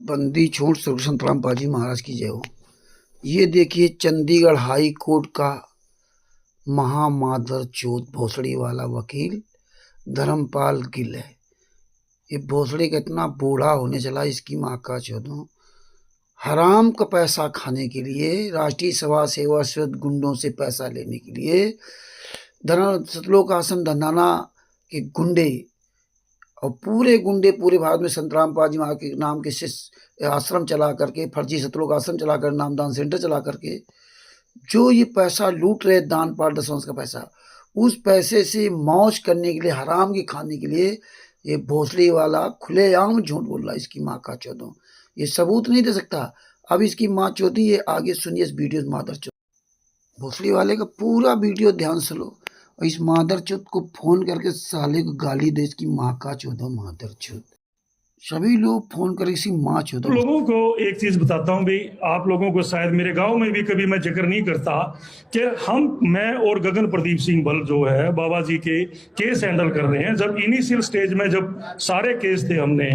बंदी छोड़ स्वर्गीय संतराम पाजी महाराज की जय हो। ये देखिए चंडीगढ़ हाई कोर्ट का महामादर चोत भोसड़ी वाला वकील धर्मपाल गिल है। ये भोसड़ी का इतना बूढ़ा होने चला, इसकी माँ का चौदह हराम का पैसा खाने के लिए, राष्ट्रीय सभा सेवा सद गुंडों से पैसा लेने के लिए धर्म सतलोक आश्रम धंधाना के गुंडे और पूरे गुंडे पूरे भारत में संतराम पाजी महाराज के नाम के शिष्य आश्रम चला करके, फर्जी सतलोक आश्रम चला कर, नामदान सेंटर चला करके जो ये पैसा लूट रहे, दान पाल दसवंश का पैसा, उस पैसे से मौज करने के लिए, हराम की खाने के लिए ये भोसड़ी वाला खुलेआम झूठ बोल रहा है। इसकी माँ का चौदह ये सबूत नहीं दे सकता। अब इसकी माँ चौथी है, आगे सुनिए इस वीडियो मादर चौथ भोसड़ी वाले का पूरा वीडियो ध्यान से लो और इस मादर चौथ को फोन करके साले को गाली दे, इसकी माँ का चौदह मादर चौथ। सभी लोग फोन कर इसी माँ चौदह। लोगों को एक चीज बताता हूँ भाई, आप लोगों को शायद मेरे गांव में भी कभी मैं जिक्र नहीं करता कि मैं और गगन प्रदीप सिंह बल जो है बाबा जी के केस हैंडल कर रहे हैं। जब इनिशियल स्टेज में जब सारे केस थे हमने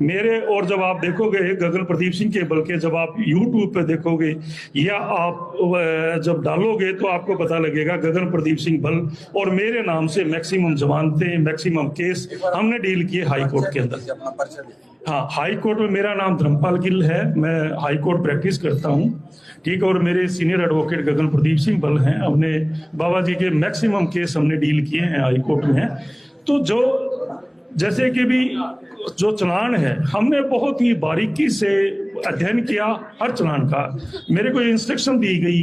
मेरे, और जब आप देखोगे गगन प्रदीप सिंह के बल के, जब आप यूट्यूब पे देखोगे या आप जब डालोगे तो आपको पता लगेगा गगन प्रदीप सिंह बल और मेरे नाम से मैक्सिमम जमानतें, मैक्सिमम केस हमने डील किए हाई कोर्ट के अंदर। हाँ, हाई कोर्ट में मेरा नाम धर्मपाल गिल है, मैं हाई कोर्ट प्रैक्टिस करता हूँ, ठीक। और मेरे सीनियर एडवोकेट गगन प्रदीप सिंह बल हैं। हमने बाबा जी के मैक्सिमम केस हमने डील किए हैं हाई कोर्ट में। तो जो जैसे कि भी जो चलान है हमने बहुत ही बारीकी से अध्ययन किया हर चलान का। मेरे को इंस्ट्रक्शन दी गई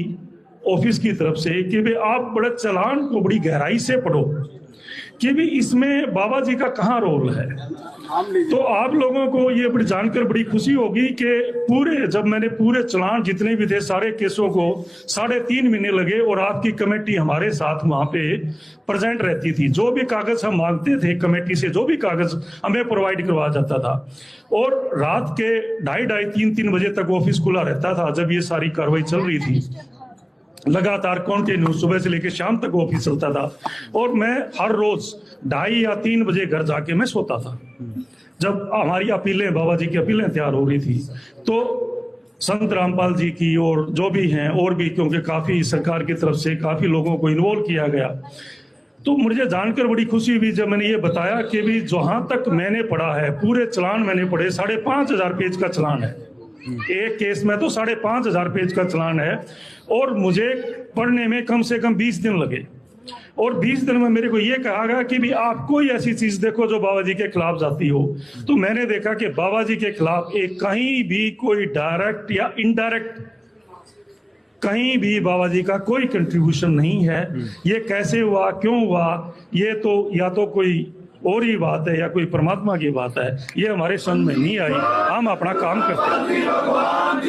ऑफिस की तरफ से कि भाई आप बड़े चलान को बड़ी गहराई से पढ़ो कि भी इसमें बाबा जी का कहाँ रोल है। तो आप लोगों को ये बड़ी जानकर बड़ी खुशी होगी कि जब मैंने पूरे चलान जितने भी थे सारे केसों को 3.5 महीने लगे और आपकी कमेटी हमारे साथ वहां पे प्रेजेंट रहती थी। जो भी कागज हम मांगते थे कमेटी से, जो भी कागज हमें प्रोवाइड करवाया जाता था, और रात के 2:30-3 बजे तक ऑफिस खुला रहता था जब ये सारी कार्रवाई चल रही थी। लगातार कंटिन्यू सुबह से लेकर शाम तक ऑफिस चलता था और मैं हर रोज 2:30 या 3 बजे घर जाके मैं सोता था। जब हमारी अपीलें, बाबा जी की अपीलें तैयार हो रही थी तो संत रामपाल जी की और जो भी हैं और भी, क्योंकि काफी सरकार की तरफ से काफी लोगों को इन्वॉल्व किया गया, तो मुझे जानकर बड़ी खुशी हुई जब मैंने ये बताया कि भी जहां तक मैंने पढ़ा है, पूरे चलान मैंने पढ़े, 5,500 पेज का चलान है। एक केस में तो 5,500 पेज का चलान है और मुझे पढ़ने में कम से कम 20 दिन लगे। और 20 दिन में मेरे को ये कहा गया कि भी आप कोई ऐसी चीज देखो जो बाबा जी के खिलाफ जाती हो। तो मैंने देखा कि बाबा जी के खिलाफ एक कहीं भी कोई डायरेक्ट या इनडायरेक्ट कहीं भी बाबा जी का कोई कंट्रीब्यूशन नहीं है। ये कैसे हुआ, क्यों हुआ, ये तो या तो कोई और ही बात है या कोई परमात्मा की बात है, ये हमारे समझ में नहीं आई। हम अपना काम करते हैं और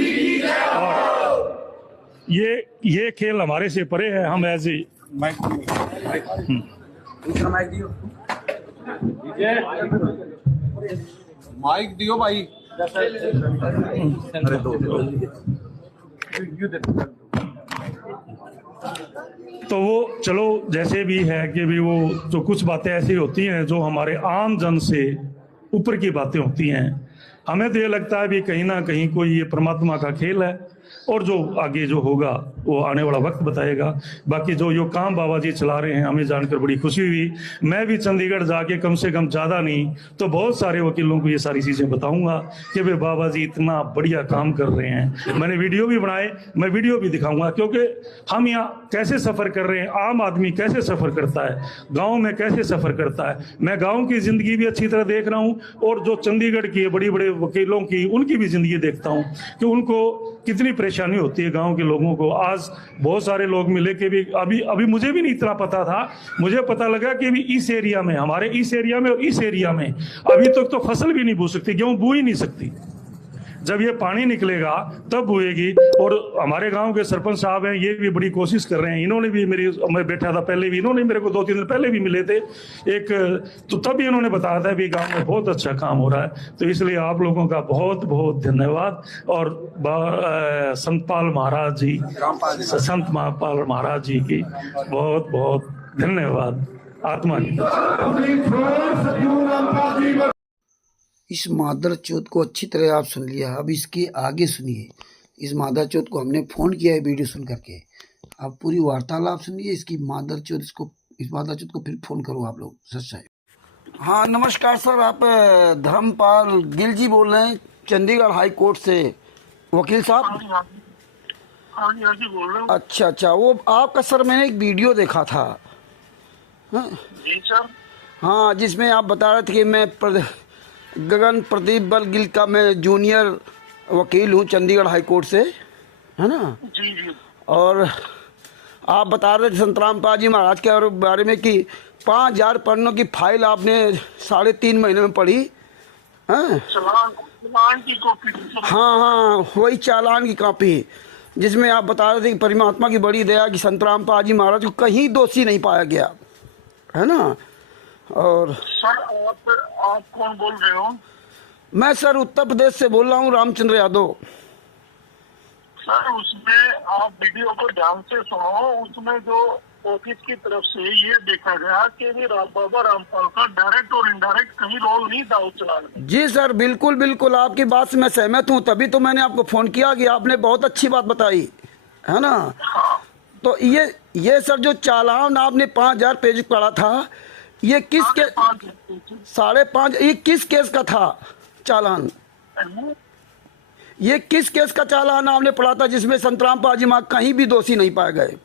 ये खेल हमारे से परे है। हम एज ए माइक दियो भाई। तो वो चलो जैसे भी है कि भी वो जो कुछ बातें ऐसी होती हैं जो हमारे आम जन से ऊपर की बातें होती हैं, हमें तो ये लगता है भी कहीं ना कहीं कोई ये परमात्मा का खेल है और जो आगे जो होगा वो आने वाला वक्त बताएगा। बाकी जो यो काम बाबा जी चला रहे हैं हमें जानकर बड़ी खुशी हुई। मैं भी चंडीगढ़ जाके कम से कम ज़्यादा नहीं तो बहुत सारे वकीलों को ये सारी चीज़ें बताऊंगा कि भाई बाबा जी इतना बढ़िया काम कर रहे हैं। मैंने वीडियो भी बनाए, मैं वीडियो भी दिखाऊंगा, क्योंकि हम यहाँ कैसे सफ़र कर रहे हैं, आम आदमी कैसे सफ़र करता है, गाँव में कैसे सफ़र करता है। मैं गाँव की ज़िंदगी भी अच्छी तरह देख रहा हूँ और जो चंडीगढ़ की बड़ी बड़े वकीलों की उनकी भी ज़िंदगी देखता हूँ कि उनको कितनी परेशानी होती है गांव के लोगों को। आज बहुत सारे लोग मिले कि भी अभी मुझे भी नहीं इतना पता था। मुझे पता लगा कि भी इस एरिया में, हमारे इस एरिया में और इस एरिया में अभी तक तो फसल भी नहीं बो सकती, गेहूं बो ही नहीं सकती। जब ये पानी निकलेगा तब बुएगी। और हमारे गांव के सरपंच साहब हैं, ये भी बड़ी कोशिश कर रहे हैं। इन्होंने भी मैं बैठा था पहले भी, इन्होंने मेरे को 2-3 दिन पहले भी मिले थे एक, तो तब भी इन्होंने बताया था भी गांव में बहुत अच्छा काम हो रहा है। तो इसलिए आप लोगों का बहुत बहुत धन्यवाद। और संतपाल महाराज जी, संत महापाल महाराज जी की बहुत बहुत धन्यवाद। आत्मा इस मादरचोद को अच्छी तरह आप सुन लिया, अब इसके आगे सुनिए। इस मादरचोद को हमने फ़ोन किया है वीडियो सुन करके, आप पूरी वार्तालाप सुनिए। इस मादरचोद को फिर फ़ोन करो आप लोग, सच्चाई। हाँ नमस्कार सर, आप धर्मपाल गिल जी बोल रहे हैं चंडीगढ़ हाई कोर्ट से, वकील साहब? हाँ जी बोल रहा हूँ। अच्छा, वो आपका सर मैंने एक वीडियो देखा था। हाँ जी सर। हाँ, जिसमें आप बता रहे थे कि मैं गगन प्रदीप बल गिल का मैं जूनियर वकील हूँ चंडीगढ़ हाई कोर्ट से, है ना? जी। और आप बता रहे थे संतराम पाजी महाराज के बारे में कि 5000 पन्नों की फाइल आपने 3.5 महीने में पढ़ी। हाँ चालान की कॉपी। हाँ, वही चालान की कॉपी, जिसमें आप बता रहे थे कि परमात्मा की बड़ी दया कि संतराम पाजी महाराज को कहीं दोषी नहीं पाया गया, है ना? और सर आप कौन बोल रहे हो? मैं सर उत्तर प्रदेश से बोल रहा हूँ, रामचंद्र यादव। सर उसमें आप वीडियो को ध्यान से सुनो। उसमें जो ऑफिस की तरफ से ये देखा गया कि बाबा रामपाल का डायरेक्ट और इनडायरेक्ट कहीं रोल नहीं था उस चालान में। जी सर, बिल्कुल आपकी बात से मैं सहमत हूँ, तभी तो मैंने आपको फोन किया कि आपने बहुत अच्छी बात बताई, है ना? हाँ। तो ये सर जो चालान आपने 5000 पेज पढ़ा था, ये किस के 5.5, ये किस केस का था चालान? ये किस केस का चालान आपने पढ़ा था जिसमें संतराम पाजी माँ कहीं भी दोषी नहीं पाए गए?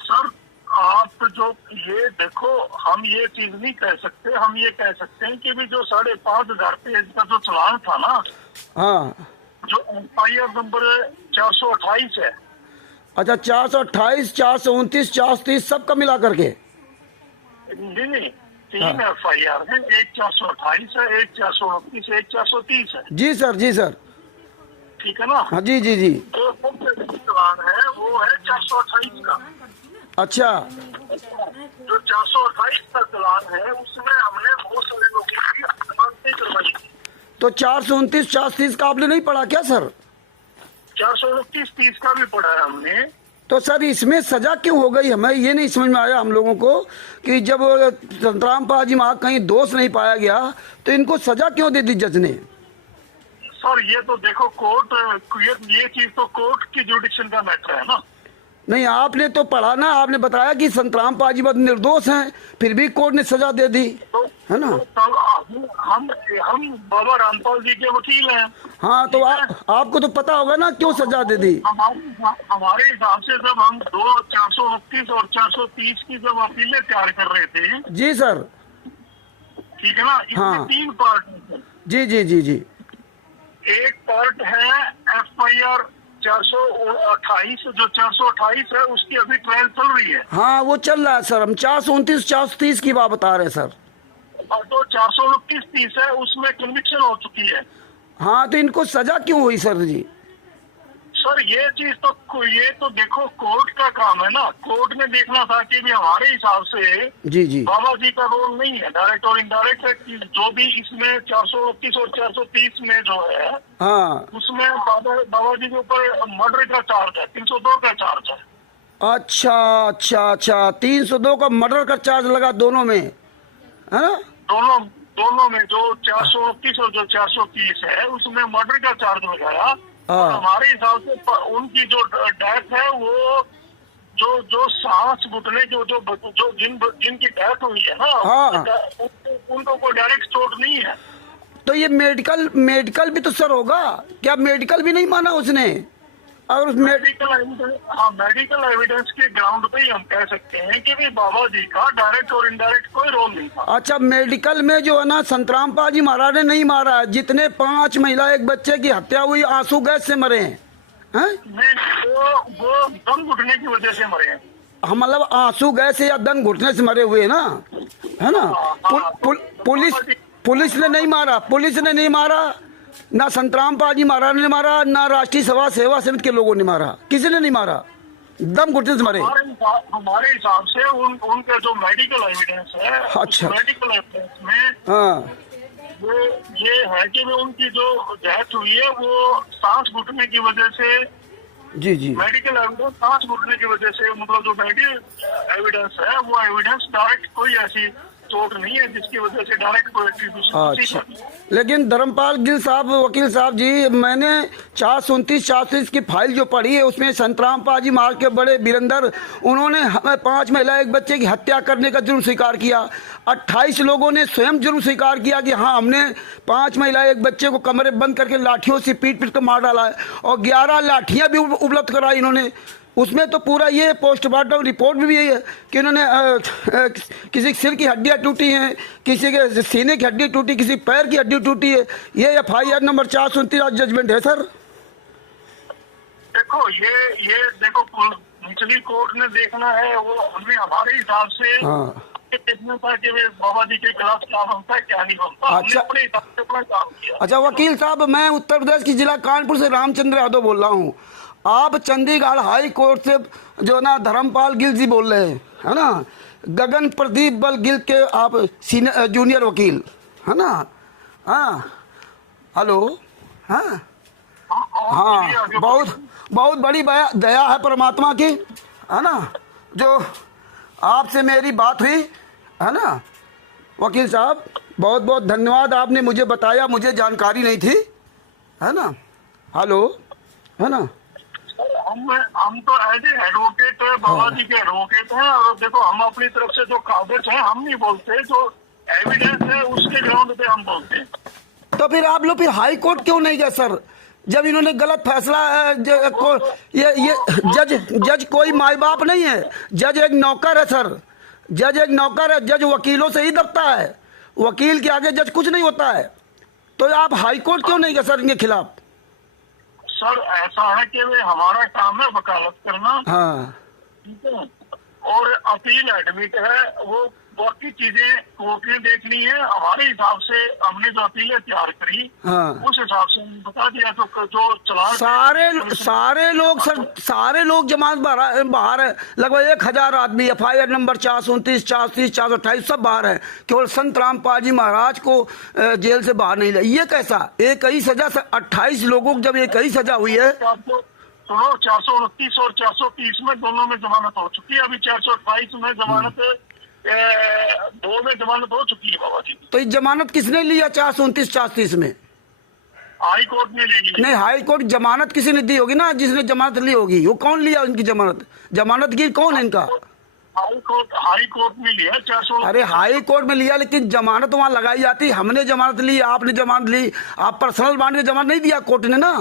सर आप जो ये देखो, हम ये चीज नहीं कह सकते। हम ये कह सकते हैं कि भी जो 5,500 पेज का जो चालान था ना, हाँ, जो FIR नंबर 428 है। अच्छा, 428, 429, 430 सबका मिला करके? नहीं, 3 FIR है, एक 428 है, एक 429 है, एक 430 है। जी सर। ठीक है ना? हाँ जी। जो चालान है वो है 428 का। अच्छा, जो 428 का चालान है उसमें हमने बहुत सारे लोगों की जमानतें करवाई थी। तो 429, 430 का आपने नहीं पढ़ा क्या सर? 429, 30 का भी पढ़ा है हमने। तो सर इसमें सजा क्यों हो गई? हमें ये नहीं समझ में आया हम लोगों को कि जब संतराम पाजी माँ कहीं दोष नहीं पाया गया तो इनको सजा क्यों दे दी जज ने? सर ये तो देखो कोर्ट, ये चीज तो कोर्ट की जुडिक्शन का मैटर है ना। नहीं, आपने तो पढ़ा ना, आपने बताया कि संतराम पाजी माँ निर्दोष हैं, फिर भी कोर्ट ने सजा दे दी, है ना? हम बाबा रामपाल जी के वकील हैं। हाँ, तो आपको तो पता होगा ना क्यों सजा दे दी? हमारे हिसाब से जब हम 429 और 430 की जब अपीलें तैयार कर रहे थे। जी सर। ठीक है ना? इसमें 3 पार्ट है। जी। एक पार्ट है FIR 428, जो 428 है उसकी अभी ट्रायल चल रही है। हाँ, वो चल रहा है सर। हम 429, 430 की बात बता रहे हैं सर। और जो 429, 30 है उसमें कन्विक्शन हो चुकी है। हाँ, तो इनको सजा क्यों हुई सर जी? सर ये चीज तो देखो कोर्ट का काम है ना। कोर्ट ने देखना था कि भी हमारे हिसाब से जी बाबा जी का रोल नहीं है, डायरेक्ट और इनडायरेक्ट है। कि जो भी इसमें 429 और 430 में जो है, हाँ, उसमें बाबा जी के ऊपर मर्डर का चार्ज है, 302 का चार्ज है। अच्छा, 302 का मर्डर का चार्ज लगा दोनों में, है ना? दोनों में जो 429 और जो 430 है उसमें मर्डर का चार्ज लगाया। और हमारे हिसाब से उनकी जो डेथ है वो जो सांस घुटने जो जिनकी डेथ हुई है ना, उनको कोई डायरेक्ट चोट नहीं है। तो ये मेडिकल भी तो सर होगा क्या? मेडिकल भी नहीं माना उसने? और मेडिकल एविडेंस के ग्राउंड पे ही हम कह सकते हैं कि भी बाबा जी का डायरेक्ट और इनडायरेक्ट कोई रोल नहीं था। अच्छा, मेडिकल में जो है ना संतराम पाजी महाराज ने नहीं मारा है। जितने 5 महिला एक बच्चे की हत्या हुई आंसू गैस से मरे हैं, वो दम घुटने की वजह से मरे हैं। मतलब आंसू गैस या दम घुटने से मरे हुए ना, है ना? पुलिस ने नहीं मारा, पुलिस ने नहीं मारा, ना संतराम पाजी महाराज ने मारा, ना राष्ट्रीय सेवा समिति के लोगों ने मारा, किसी ने नहीं मारा, दम घुटने से मरे। हमारे हिसाब से उनका जो मेडिकल एविडेंस है, अच्छा, मेडिकल एविडेंस में हाँ, वो ये है कि उनकी जो डेथ हुई है वो सांस घुटने की वजह से। जी मेडिकल एविडेंस सांस घुटने की वजह से, मतलब जो मेडिकल एविडेंस है वो एविडेंस डायरेक्ट कोई ऐसी चोट नहीं है जिसकी वजह से डायरेक्ट कोई एट्रीब्यूशन। अच्छा, लेकिन धर्मपाल गिल साहब, वकील साहब जी, मैंने 437-430 की फाइल जो पढ़ी है उसमें संतराम पाजी मार के बड़े बीरंदर, उन्होंने हमें 5 महिला एक बच्चे की हत्या करने का जुर्म स्वीकार किया। 28 लोगों ने स्वयं जुर्म स्वीकार किया कि हाँ हमने 5 महिला एक बच्चे को कमरे बंद करके लाठियों से पीट कर मार डाला है, और 11 लाठियां भी उपलब्ध कराई इन्होंने। उसमें तो पूरा ये पोस्टमार्टम रिपोर्ट भी यही है कि उन्होंने किसी सिर की हड्डियां टूटी हैं, किसी के सीने की हड्डी टूटी, किसी पैर की हड्डी टूटी है। ये FIR नंबर 429 आज जजमेंट है सर। देखो ये देखो निचली कोर्ट ने देखना है, वो हमें हमारे हिसाब से देखना था कि बाबा जी के खिलाफ क्या बनता है क्या नहीं बनता। अच्छा, हमने अपने हिसाब से अपना काम किया। अच्छा वकील साहब, मैं उत्तर प्रदेश की जिला कानपुर से रामचंद्र यादव बोल रहा हूँ। आप चंडीगढ़ हाई कोर्ट से जो ना धर्मपाल गिल जी बोल रहे हैं, है ना, गगन प्रदीप बल गिल के आप सीनियर जूनियर वकील, है ना? हाँ, हेलो, हाँ हाँ, बहुत बहुत बड़ी दया है परमात्मा की, है ना, जो आपसे मेरी बात हुई, है ना वकील साहब। बहुत बहुत धन्यवाद, आपने मुझे बताया, मुझे जानकारी नहीं थी, है ना। हेलो, है ना। हम तो एज ए एडवोकेट है, बाबा जी के एडवोकेट हैं, और देखो हम अपनी तरफ से जो कागज है हम नहीं बोलते, जो एविडेंस है उसके ग्राउंड पे हम बोलते हैं। तो फिर आप लोग फिर हाई कोर्ट क्यों नहीं गए सर, जब इन्होंने गलत फैसला ये जज कोई माई बाप नहीं है, जज एक नौकर है सर, जज एक नौकर है, जज वकीलों से ही दबता है, वकील के आगे जज कुछ नहीं होता है। तो आप हाई कोर्ट क्यों नहीं गए सर इनके खिलाफ? सर ऐसा है कि वे हमारा काम है वकालत करना, हाँ, ठीक है, और अपील एडमिट है, वो बाकी चीजें कोर्ट ने देखनी है। हमारे हिसाब से हमने जो अपीलें तैयार करी, हाँ, उस हिसाब से बता दिया। तो जो चला सारे लोग जमानत बाहर है, लगभग 1000 आदमी। FIR नंबर 429, 430, 428 सब बाहर है, केवल संत रामपाल जी महाराज को जेल से बाहर नहीं लाया। ये कैसा? एक ही सजा, 28 लोगों को जब एक ही सजा हुई है। सुनो, 429 और 430 में दोनों में जमानत हो चुकी है, अभी 428 में जमानत 2 में जमानत हो चुकी है बाबा जी। तो ये जमानत किसने लिया 429, 430 में? हाई कोर्ट ने ले ली। नहीं, हाई कोर्ट जमानत किसी ने दी होगी ना, जिसने जमानत ली होगी। वो कौन लिया उनकी जमानत? जमानतगी कौन है इनका? हाई कोर्ट में लिया 400। अरे हाई कोर्ट में लिया, लेकिन जमानत वहां लगाई जाती। हमने जमानत ली, आपने जमानत ली, आप पर्सनल बॉन्ड में जमानत नहीं दिया कोर्ट ने ना।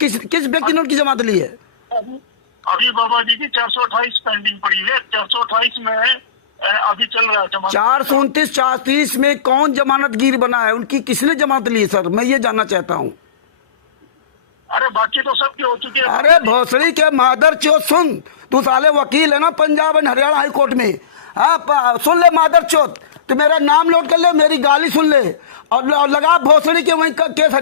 किस व्यक्ति ने उनकी जमानत ली है? अभी बाबा जी की 428 पेंडिंग पड़ी है, 428 में अभी चल रहा है जमानत। 429, 430 में कौन जमानतगीर बना है? उनकी किसने जमानत ली है सर, मैं ये जानना चाहता हूँ। अरे बाकी तो सबकी हो चुकी है। अरे भोसड़ी के मादर चोद, सुन, तू साले वकील है ना Punjab and Haryana high court में, हाँ सुन ले मादर चोद, तो मेरा नाम नोट कर ले, मेरी गाली सुन ले, और लगा भोसड़ी के वहीं केस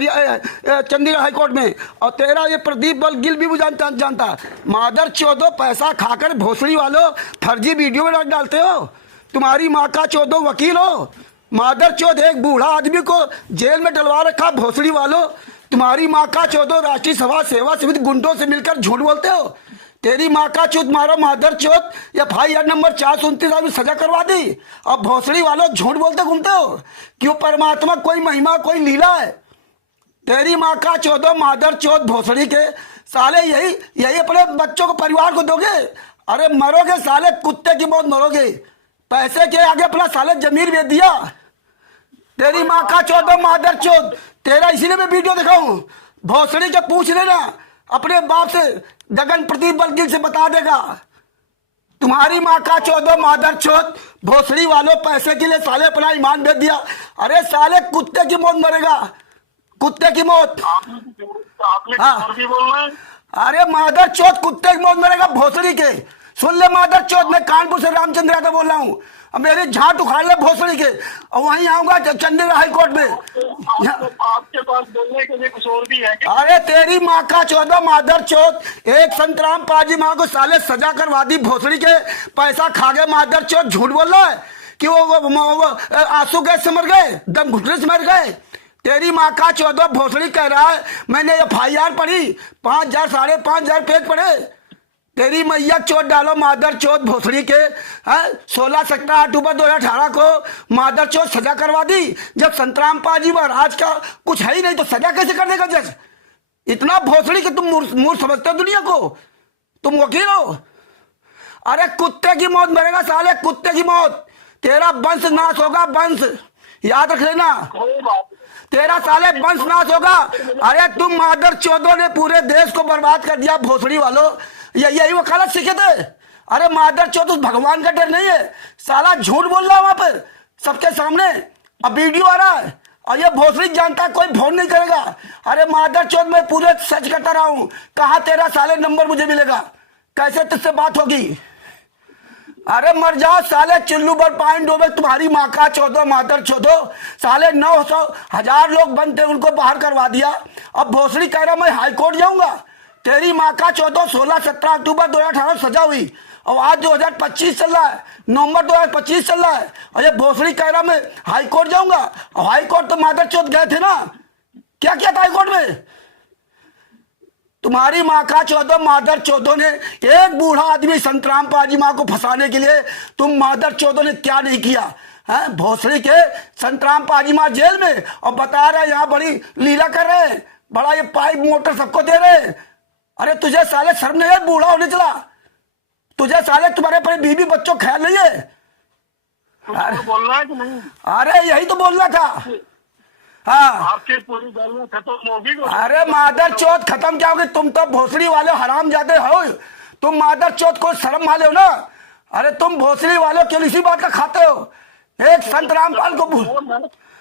चंडीगढ़ हाई कोर्ट में। और तेरा ये प्रदीप बल गिल भी जानता मादर चौदो, पैसा खाकर भोसड़ी वालों फर्जी वीडियो में डालते हो। तुम्हारी माँ का चौदो वकील हो, मादर चौथ एक बूढ़ा आदमी को जेल में डलवा रखा भोसड़ी वालों। तुम्हारी माँ का चौदो राष्ट्रीय सभा सेवा समिति गुंडों से मिलकर झूठ बोलते हो। तेरी माँ का चौथ मारो मादर चौथ, FIR नंबर 429 में सजा करवा दी। अब भोसड़ी वालों झूठ बोलते घूमते हो। क्यों? परमात्मा कोई महिमा, कोई लीला है। तेरी माँ का चौदो मादर चौथ भोसड़ी के साले, यही अपने बच्चों को, परिवार को दोगे? अरे मरोगे साले, कुत्ते की मौत मरोगे। पैसे के आगे अपना साले जमीर बेच दिया। तेरी माँ का चौदो मादर चौथ, तेरा इसीलिए मैं वीडियो दिखाऊं। भोसड़ी के पूछ लेना अपने बाप से, गगन प्रदीप बल गिल से बता देगा। तुम्हारी माँ का चौदो मादर चौथ, भोसड़ी वालों पैसे के लिए साले अपना ईमान बेच दिया। अरे साले कुत्ते की मौत मरेगा, कुत्ते की मौत। हाँ, अरे मादर चौथ कुत्ते की मौत मरेगा भोसड़ी के। सुन ले मादर चौथ, मैं कानपुर से रामचंद्र यादव बोल रहा हूँ। अब मेरे झाट उखाड़ ले भोसड़ी के, और वहीं आऊंगा चंडीगढ़ हाई कोर्ट में। आपके पास बोलने के लिए कुछ और भी है क्या? अरे तेरी माँ का चौदह मादर चौथ, एक संतराम पाजी माँ को साले सजा करवा दी भोसड़ी के, पैसा खा गए मादर चौथ। झूठ बोल रहा है कि वो आंसू गैस से मर गए, दम घुटने से मर गए। तेरी माँ का चौदह भोसड़ी कह रहा है मैंने FIR पढ़ी, 5000 5,500 पेज पढ़े। तेरी मैया चोट डालो मादर चोट भोसड़ी के। 16-17 अक्टूबर 2018 को मादर चोट सजा करवा दी। जब संतराम पाजी महाराज का कुछ है ही नहीं तो सजा कैसे कर देगा जज? इतना भोसड़ी कि तुम मूर्ख समझते हो दुनिया को? तुम वकील हो? अरे कुत्ते की मौत मरेगा साले, कुत्ते की मौत। तेरा वंश नाश होगा, वंश याद रख लेना, तेरा साले वंश नाश होगा। अरे तुम मादर चौधों ने पूरे देश को बर्बाद कर दिया भोसड़ी वालों, यही वकालत सीखे थे। अरे मादर चौथ भगवान का डर नहीं है, साला झूठ बोल रहा है वहां पर सबके सामने, अब वीडियो आ रहा है और ये भोसड़ी जानता कोई फोन नहीं करेगा। अरे मादर चौथ मैं पूरे सच करता रहा हूं, कहा तेरा साले नंबर मुझे मिलेगा, कैसे तुझसे बात होगी? अरे मर जाओ साले, चिल्लू पर पाइन डोबे तुम्हारी माँ का चौदह मादर चौदो। साले 900,000 लोग बनते उनको बाहर करवा दिया। अब भोसड़ी कह रहा मैं हाईकोर्ट जाऊंगा। तेरी माँ का 16-17 अक्टूबर 2018 सजा हुई और आज 2025 चल रहा है, नवंबर 2025 चल रहा है और ये भोसड़ी कह रहा मैं हाईकोर्ट जाऊंगा। और हाईकोर्ट तो मादर चौथ गए थे ना, क्या किया था हाईकोर्ट में? तुम्हारी माँ का चौदह मादर चौदह ने, एक बूढ़ा आदमी संतराम पाजी माँ को फंसाने के लिए तुम मादर चौदह ने क्या नहीं किया है? भोसड़ी के संतराम पाजी माँ जेल में और बता रहे यहाँ बड़ी लीला कर रहे हैं, बड़ा ये पाइप मोटर सबको दे रहे हैं। अरे तुझे साले शर्म नहीं है? बूढ़ा होने चला तुझे साले, तुम्हारे अपने बीवी बच्चों ख्याल नहीं है? बोलना है कि नहीं? अरे यही तो बोलना था। हाँ आपकी पूरी गालियां खत्म होगी। अरे मादर चौथ खत्म क्या होगी? तुम तो भोसड़ी वाले हराम जाते हो, तुम मादर चौथ को शर्म वाले हो ना। अरे तुम भोसड़ी वालों के इसी बात का खाते हो, एक संत रामपाल को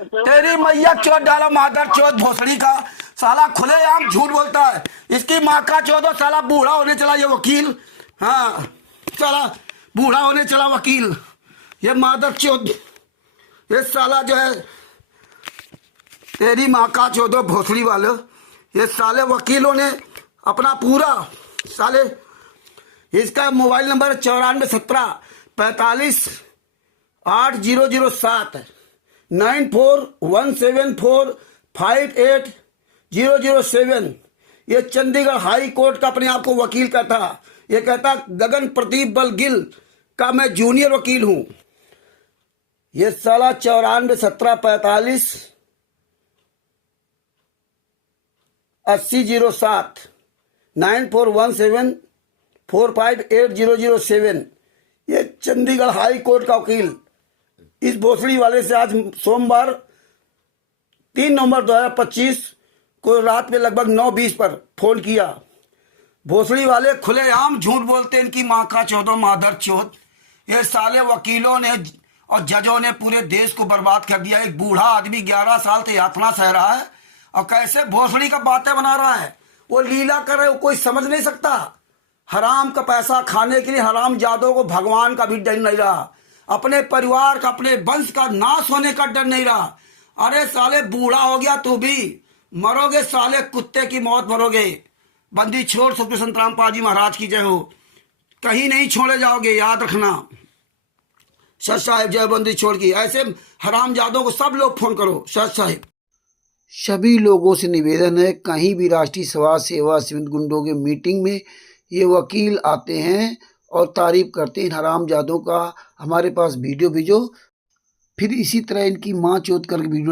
तेरी मैया चौथ डालो मादर चौथ भोसड़ी का, साला खुलेआम झूठ बोलता है। इसकी माँ का चौथ, साला बूढ़ा होने चला ये वकील। हाँ साला बूढ़ा होने चला वकील, ये मादर चौथ, ये साला जो है तेरी माँ का चौदह भोसड़ी वाले, ये साले वकीलों ने अपना पूरा साले, इसका मोबाइल नंबर 9417458007 9417458007। ये चंडीगढ़ हाई कोर्ट का अपने आप को वकील कहता, ये कहता गगन प्रदीप बल गिल का मैं जूनियर वकील हूं। ये साला 9417458007 9417458007। ये चंडीगढ़ हाई कोर्ट का वकील इस भोसड़ी वाले से आज सोमवार 3 नवंबर 2025 को रात में लगभग 9:20 पर फोन किया। भोसड़ी वाले खुलेआम झूठ बोलते, इनकी माँ का चौदह मादर चौथ। ये साले वकीलों ने और जजों ने पूरे देश को बर्बाद कर दिया। एक बूढ़ा आदमी 11 साल से यातना सह रहा है और कैसे भोसड़ी का बातें बना रहा है, वो लीला कर रहे, वो कोई समझ नहीं सकता। हराम का पैसा खाने के लिए हराम जादों को भगवान का भी डर नहीं रहा, अपने परिवार का, अपने वंश का नाश होने का डर नहीं रहा। अरे साले बूढ़ा हो गया तू भी मरोगे साले, कुत्ते की मौत मरोगे। बंदी छोड़ सुखदेव संतराम पाजी महाराज की जय हो, कहीं नहीं छोड़े जाओगे, याद रखना। सच साहिब जय बंदी छोड़ की। ऐसे हराम जादों को सब लोग फोन करो। सच साहिब। सभी लोगों से निवेदन है, कहीं भी राष्ट्रीय समाज सेवा समिति गुंडों के मीटिंग में ये वकील आते हैं और तारीफ करते हैं हराम जादों का, हमारे पास वीडियो भेजो, फिर इसी तरह इनकी माँ चोत करके वीडियो